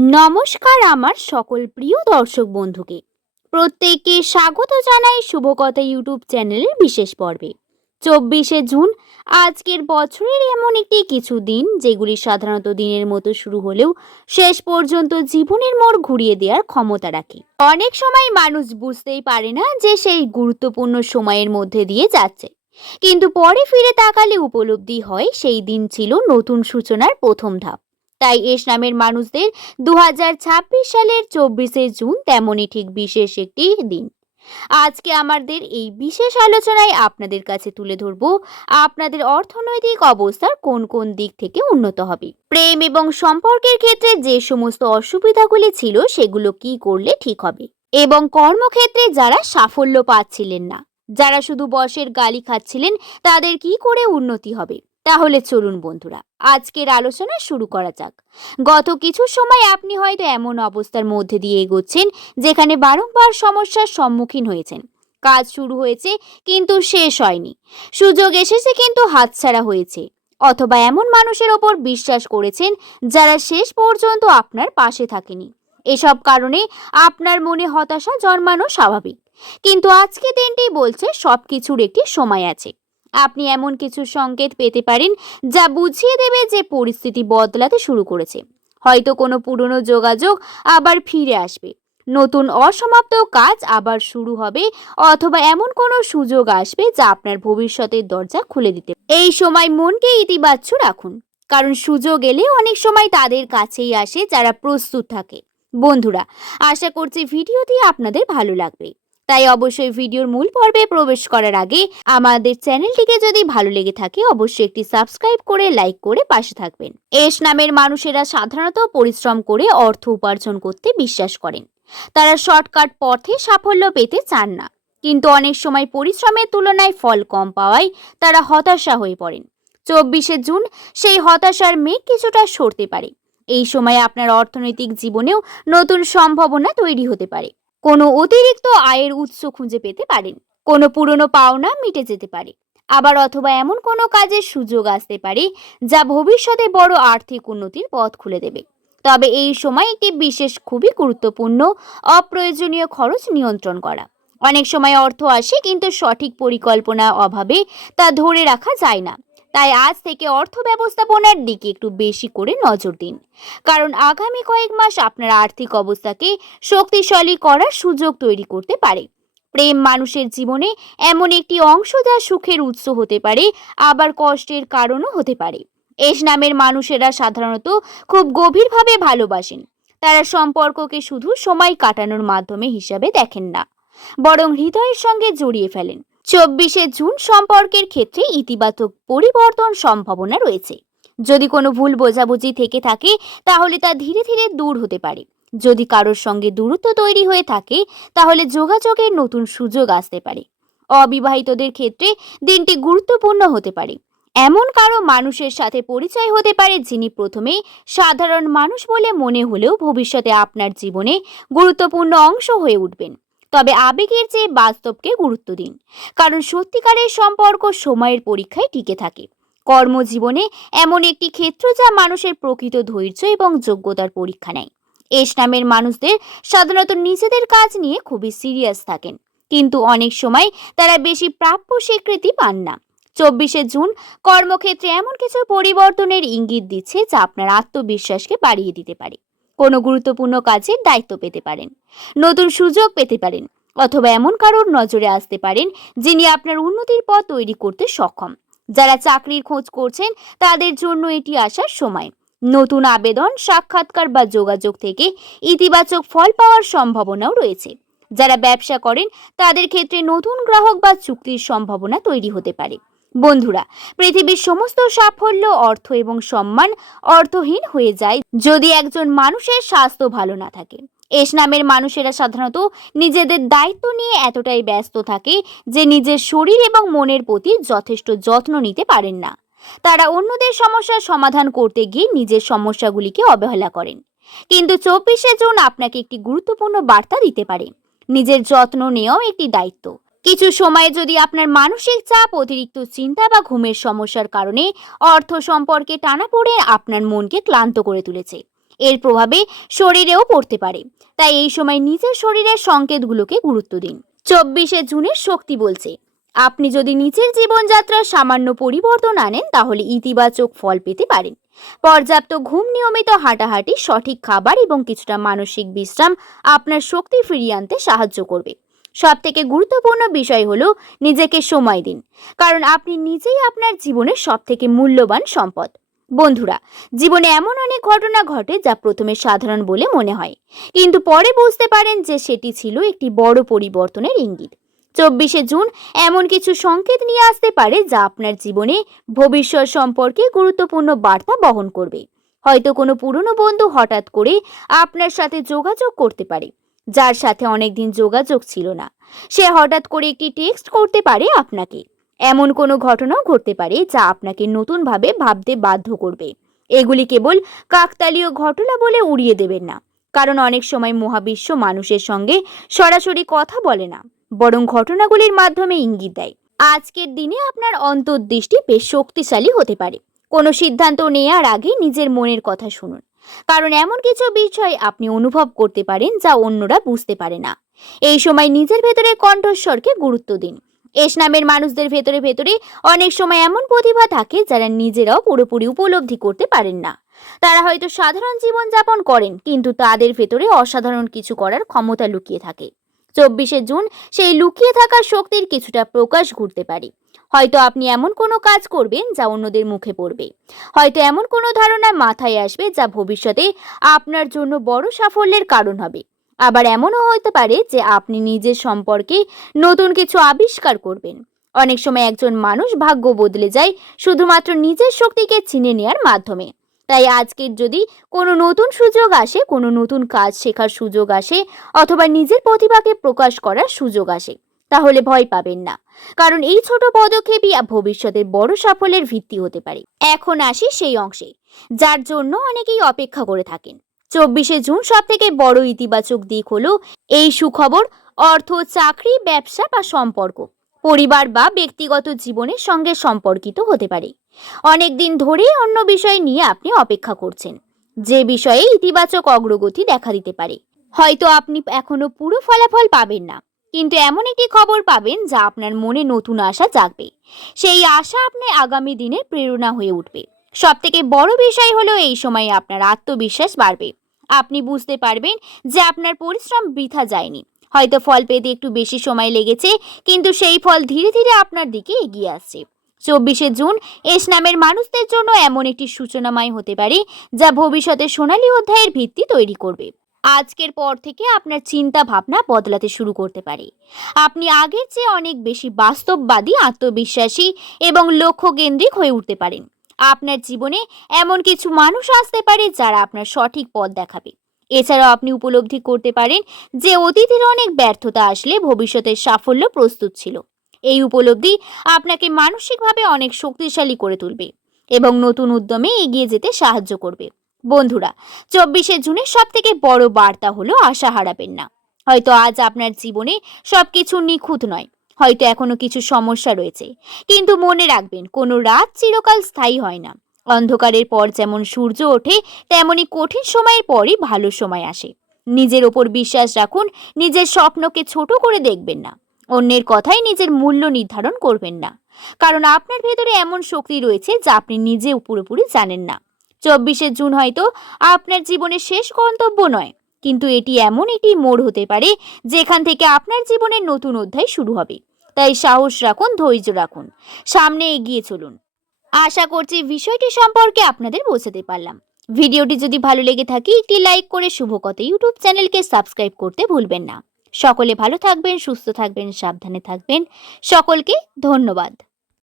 নমস্কার আমার সকল প্রিয় দর্শক বন্ধুকে প্রত্যেককে স্বাগত জানাই শুভকথা ইউটিউব চ্যানেলের বিশেষ পর্বে। 24শে জুন আজকের বছরের এমন একটি কিছু দিন যেগুলি সাধারণত দিনের মতো শুরু হলেও শেষ পর্যন্ত জীবনের মোড় ঘুরিয়ে দেওয়ার ক্ষমতা রাখে। অনেক সময় মানুষ বুঝতেই পারে না যে সেই গুরুত্বপূর্ণ সময়ের মধ্যে দিয়ে যাচ্ছে, কিন্তু পরে ফিরে তাকালে উপলব্ধি হয় সেই দিন ছিল নতুন সূচনার প্রথম ধাপ। তাই এস নামের মানুষদের 2026 সালের 24শে জুন তেমনই ঠিক বিশেষ একটি দিন। আজকে আমাদের এই বিশেষ আলোচনায় আপনাদের কাছে তুলে ধরব আপনাদের অর্থনৈতিক অবস্থার কোন কোন দিক থেকে উন্নত হবে, প্রেম এবং সম্পর্কের ক্ষেত্রে যে সমস্ত অসুবিধাগুলি ছিল সেগুলো কি করলে ঠিক হবে, এবং কর্মক্ষেত্রে যারা সাফল্য পাচ্ছিলেন না, যারা শুধু বসের গালি খাচ্ছিলেন, তাদের কি করে উন্নতি হবে। তাহলে চলুন বন্ধুরা আজকের আলোচনা শুরু করা যাক। গত কিছু সময় আপনি হয়তো এমন অবস্থার মধ্যে দিয়ে এগোচ্ছেন যেখানে বারংবার সমস্যার সম্মুখীন হয়েছেন। কাজ শুরু হয়েছে কিন্তু শেষ হয়নি, সুযোগ এসেছে কিন্তু হাতছাড়া হয়েছে, অথবা এমন মানুষের ওপর বিশ্বাস করেছেন যারা শেষ পর্যন্ত আপনার পাশে থাকেনি। এসব কারণে আপনার মনে হতাশা জন্মানো স্বাভাবিক, কিন্তু আজকে দিনটি বলছে সবকিছুর একটি সময় আছে। আপনি এমন কিছু সংকেত পেতে পারেন যা বুঝিয়ে দেবে যে পরিস্থিতি বদলাতে শুরু করেছে। হয়তো কোনো পুরনো যোগাযোগ আবার ফিরে আসবে, নতুন অসমাপ্ত কাজ আবার শুরু হবে, অথবা এমন কোনো সুযোগ আসবে যা আপনার ভবিষ্যতের দরজা খুলে দিতে। এই সময় মনকে ইতিবাচক রাখুন, কারণ সুযোগ এলে অনেক সময় তাদের কাছেই আসে যারা প্রস্তুত থাকে। বন্ধুরা, আশা করছি ভিডিওটি আপনাদের ভালো লাগবে, তাই অবশ্যই ভিডিওর মূল পর্বে প্রবেশ করার আগে আমাদের চ্যানেলটিকে যদি ভালো লেগে থাকে অবশ্যই একটি সাবস্ক্রাইব করে লাইক করে পাশে থাকবেন। এস নামের মানুষেরা সাধারণত পরিশ্রম করে অর্থ উপার্জন করতে বিশ্বাস করেন। তারা শর্টকাট পথে সাফল্য পেতে চান না, কিন্তু অনেক সময় পরিশ্রমের তুলনায় ফল কম পাওয়ায় তারা হতাশা হয়ে পড়েন। 24শে জুন সেই হতাশার মেঘ কিছুটা সরতে পারে। এই সময় আপনার অর্থনৈতিক জীবনেও নতুন সম্ভাবনা তৈরি হতে পারে। কোনো অতিরিক্ত আয়ের উৎস খুঁজে পেতে পারেন, কোনো পুরনো পাওনা মিটে যেতে পারে, আবার অথবা এমন কোনো কাজের সুযোগ আসতে পারে যা ভবিষ্যতে বড় আর্থিক উন্নতির পথ খুলে দেবে। তবে এই সময় একটি বিশেষ খুবই গুরুত্বপূর্ণ অপ্রয়োজনীয় খরচ নিয়ন্ত্রণ করা। অনেক সময় অর্থ আসে কিন্তু সঠিক পরিকল্পনার অভাবে তা ধরে রাখা যায় না। তাই আজ থেকে অর্থ ব্যবস্থাপনার দিকে একটু বেশি করে নজর দিন, কারণ আগামী কয়েক মাস আপনার আর্থিক অবস্থাকে শক্তিশালী করার সুযোগ তৈরি করতে পারে। প্রেম মানুষের জীবনে এমন একটি অংশ যা সুখের উৎস হতে পারে, আবার কষ্টের কারণও হতে পারে। এস নামের মানুষেরা সাধারণত খুব গভীরভাবে ভালোবাসেন। তারা সম্পর্ককে শুধু সময় কাটানোর মাধ্যমে হিসাবে দেখেন না, বরং হৃদয়ের সঙ্গে জড়িয়ে ফেলেন। 24শে জুন সম্পর্কের ক্ষেত্রে ইতিবাচক পরিবর্তন সম্ভাবনা রয়েছে। যদি কোনো ভুল বোঝাবুঝি থেকে থাকে তাহলে তা ধীরে ধীরে দূর হতে পারে। যদি কারোর সঙ্গে দূরত্ব তৈরি হয়ে থাকে তাহলে যোগাযোগের নতুন সুযোগ আসতে পারে। অবিবাহিতদের ক্ষেত্রে দিনটি গুরুত্বপূর্ণ হতে পারে। এমন কারো মানুষের সাথে পরিচয় হতে পারে যিনি প্রথমে সাধারণ মানুষ বলে মনে হলেও ভবিষ্যতে আপনার জীবনে গুরুত্বপূর্ণ অংশ হয়ে উঠবেন। তবে আবেগের চেয়ে বাস্তবকে গুরুত্ব দিন, কারণ সত্যিকারের সম্পর্ক সময়ের পরীক্ষায় টিকে থাকে। কর্মজীবনে এমন একটি ক্ষেত্র যা মানুষের প্রকৃত ধৈর্য এবং যোগ্যতার পরীক্ষা নেয়। এস নামের মানুষদের সাধারণত নিজেদের কাজ নিয়ে খুবই সিরিয়াস থাকেন, কিন্তু অনেক সময় তারা বেশি প্রাপ্য স্বীকৃতি পান না। 24শে জুন কর্মক্ষেত্রে এমন কিছু পরিবর্তনের ইঙ্গিত দিচ্ছে যা আপনার আত্মবিশ্বাসকে বাড়িয়ে দিতে পারে। কোনো গুরুত্বপূর্ণ কাজের দায়িত্ব পেতে পারেন, নতুন সুযোগ পেতে পারেন, অথবা এমন কারোর নজরে আসতে পারেন যিনি আপনার উন্নতির পথ তৈরি করতে সক্ষম। যারা চাকরির খোঁজ করছেন তাদের জন্য এটি আসার সময়। নতুন আবেদন, সাক্ষাৎকার বা যোগাযোগ থেকে ইতিবাচক ফল পাওয়ার সম্ভাবনাও রয়েছে। যারা ব্যবসা করেন তাদের ক্ষেত্রে নতুন গ্রাহক বা চুক্তির সম্ভাবনা তৈরি হতে পারে। বন্ধুরা, পৃথিবীর সমস্ত সাফল্য, অর্থ এবং সম্মান অর্থহীন হয়ে যায় যদি একজন মানুষের স্বাস্থ্য ভালো না থাকে। এস নামের মানুষেরা সাধারণত নিজেদের দায়িত্ব নিয়ে এতটাই ব্যস্ত থাকে যে নিজের শরীর এবং মনের প্রতি যথেষ্ট যত্ন নিতে পারেন না। তারা অন্যদের সমস্যার সমাধান করতে গিয়ে নিজের সমস্যাগুলিকে অবহেলা করেন। কিন্তু 24শে জুন আপনাকে একটি গুরুত্বপূর্ণ বার্তা দিতে পারে। নিজের যত্ন নেওয়াও একটি দায়িত্ব। কিছু সময়ে যদি আপনার মানসিক চাপ, অতিরিক্ত চিন্তা বা ঘুমের সমস্যার কারণে অর্থ সম্পর্কে টানাপোড়েন আপনার মনকে ক্লান্ত করে তুলেছে, এর প্রভাবে শরীরেও পড়তে পারে। তাই এই সময় নিজের শরীরের সংকেতগুলোকে গুরুত্ব দিন। 24শে জুনের শক্তি বলছে, আপনি যদি নিজের জীবনযাত্রার সামান্য পরিবর্তন আনেন তাহলে ইতিবাচক ফল পেতে পারেন। পর্যাপ্ত ঘুম, নিয়মিত হাঁটাহাঁটি, সঠিক খাবার এবং কিছুটা মানসিক বিশ্রাম আপনার শক্তি ফিরিয়ে আনতে সাহায্য করবে। সবথেকে গুরুত্বপূর্ণ বিষয় হলো নিজেকে সময় দিন, কারণ আপনি নিজেই আপনার জীবনের সবথেকে মূল্যবান সম্পদ। বন্ধুরা, জীবনে এমন অনেক ঘটনা ঘটে যা প্রথমে সাধারণ বলে মনে হয়, কিন্তু পরে বুঝতে পারেন যে সেটি ছিল একটি বড় পরিবর্তনের ইঙ্গিত। 24শে জুন এমন কিছু সংকেত নিয়ে আসতে পারে যা আপনার জীবনে ভবিষ্যৎ সম্পর্কে গুরুত্বপূর্ণ বার্তা বহন করবে। হয়তো কোনো পুরনো বন্ধু হঠাৎ করে আপনার সাথে যোগাযোগ করতে পারে, যার সাথে অনেকদিন যোগাযোগ ছিল না। সে হঠাৎ করে একটি টেক্সট করতে পারে আপনাকে। এমন কোনো ঘটনাও ঘটতে পারে যা আপনাকে নতুনভাবে ভাবতে বাধ্য করবে। এগুলি কেবল কাকতালীয় ঘটনা বলে উড়িয়ে দেবেন না, কারণ অনেক সময় মহাবিশ্ব মানুষের সঙ্গে সরাসরি কথা বলে না, বরং ঘটনাগুলির মাধ্যমে ইঙ্গিত দেয়। আজকের দিনে আপনার অন্তর্দৃষ্টি বেশ শক্তিশালী হতে পারে। কোনো সিদ্ধান্ত নেওয়ার আগে নিজের মনের কথা শুনুন, কারণ এমন কিছু বিষয় আপনি অনুভব করতে পারেন যা অন্যরা বুঝতে পারে না। এই সময় নিজের ভেতরে কণ্ঠস্বরকে গুরুত্ব দিন। এস নামের মানুষদের ভেতরে অনেক সময় এমন প্রতিভা থাকে যারা নিজেরাও পুরোপুরি উপলব্ধি করতে পারেন না। তারা হয়তো সাধারণ জীবনযাপন করেন, কিন্তু তাদের ভেতরে অসাধারণ কিছু করার ক্ষমতা লুকিয়ে থাকে। 24শে জুন সেই লুকিয়ে থাকা শক্তির কিছুটা প্রকাশ ঘটতে পারে। হয়তো আপনি এমন কোনো কাজ করবেন যা অন্যদের মুখে পড়বে। হয়তো এমন কোনো ধারণা মাথায় আসবে যা ভবিষ্যতে আপনার জন্য বড় সাফল্যের কারণ হবে। আবার এমনও হতে পারে যে আপনি নিজের সম্পর্কে নতুন কিছু আবিষ্কার করবেন। অনেক সময় একজন মানুষ ভাগ্য বদলে যায় শুধুমাত্র নিজের শক্তিকে চিনে নেওয়ার মাধ্যমে। তাই আজকের যদি কোনো নতুন সুযোগ আসে, কোনো নতুন কাজ শেখার সুযোগ আসে, অথবা নিজের প্রতিভাকে প্রকাশ করার সুযোগ আসে, তাহলে ভয় পাবেন না, কারণ এই ছোট পদক্ষেপই ভবিষ্যতের বড় সাফল্যের ভিত্তি হতে পারে। এখন আসি সেই অংশে যার জন্য অনেকেই অপেক্ষা করে থাকেন। 24শে জুন সব থেকে বড় ইতিবাচক দিক হলো এই সুখবর অর্থ, চাকরি, ব্যবসা বা সম্পর্ক, পরিবার বা ব্যক্তিগত জীবনের সঙ্গে সম্পর্কিত হতে পারে। অনেক দিন ধরেই অন্য বিষয় নিয়ে আপনি অপেক্ষা করছেন, যে বিষয়ে ইতিবাচক অগ্রগতি দেখা দিতে পারে। হয়তো আপনি এখনো পুরো ফলাফল পাবেন না, কিন্তু এমন একটি খবর পাবেন যা আপনার মনে নতুন আশা জাগবে। সেই আশা আপনার আগামী দিনের প্রেরণা হয়ে উঠবে। সব থেকে বড় বিষয় হলো এই সময়ে আপনার আত্মবিশ্বাস বাড়বে। আপনি বুঝতে পারবেন যে আপনার পরিশ্রম বৃথা যায়নি। হয়তো ফল পেতে একটু বেশি সময় লেগেছে, কিন্তু সেই ফল ধীরে ধীরে আপনার দিকে এগিয়ে আসছে। 24শে জুন এস নামের মানুষদের জন্য এমন একটি সূচনাময় হতে পারে যা ভবিষ্যতে সোনালী অধ্যায়ের ভিত্তি তৈরি করবে। আজকের পর থেকে আপনার চিন্তা ভাবনা বদলাতে শুরু করতে পারে। আপনি আগের চেয়ে অনেক বেশি বাস্তববাদী, আত্মবিশ্বাসী এবং লক্ষ্য কেন্দ্রিক হয়ে উঠতে পারেন। আপনার জীবনে এমন কিছু মানুষ আসতে পারে যারা আপনার সঠিক পথ দেখাবে। এছাড়াও আপনি উপলব্ধি করতে পারেন যে অতীতের অনেক ব্যর্থতা আসলে ভবিষ্যতের সাফল্য প্রস্তুত ছিল। এই উপলব্ধি আপনাকে মানসিকভাবে অনেক শক্তিশালী করে তুলবে এবং নতুন উদ্যমে এগিয়ে যেতে সাহায্য করবে। বন্ধুরা, 24শে জুনের সব থেকে বড় বার্তা হলো আশা হারাবেন না। হয়তো আজ আপনার জীবনে সবকিছু নিখুঁত নয়, হয়তো এখনো কিছু সমস্যা রয়েছে, কিন্তু মনে রাখবেন কোনো রাত চিরকাল স্থায়ী হয় না। অন্ধকারের পর যেমন সূর্য ওঠে, তেমনি কঠিন সময়ের পরই ভালো সময় আসে। নিজের ওপর বিশ্বাস রাখুন, নিজের স্বপ্নকে ছোট করে দেখবেন না, অন্যের কথায় নিজের মূল্য নির্ধারণ করবেন না, কারণ আপনার ভেতরে এমন শক্তি রয়েছে যা আপনি নিজে পুরোপুরি জানেন না। 24শে জুন হয়তো আপনার জীবনের শেষ গন্তব্য নয়, কিন্তু এটি এমন একটি মোড় হতে পারে যেখান থেকে আপনার জীবনের নতুন অধ্যায় শুরু হবে। তাই সাহস রাখুন, ধৈর্য রাখুন, সামনে এগিয়ে চলুন। আশা করছি বিষয়টি সম্পর্কে আপনাদের বোঝাতে পারলাম। ভিডিওটি যদি ভালো লেগে থাকে একটি লাইক করে শুভকথা ইউটিউব চ্যানেলকে সাবস্ক্রাইব করতে ভুলবেন না। সকলে ভালো থাকবেন, সুস্থ থাকবেন, সাবধানে থাকবেন। সকলকে ধন্যবাদ।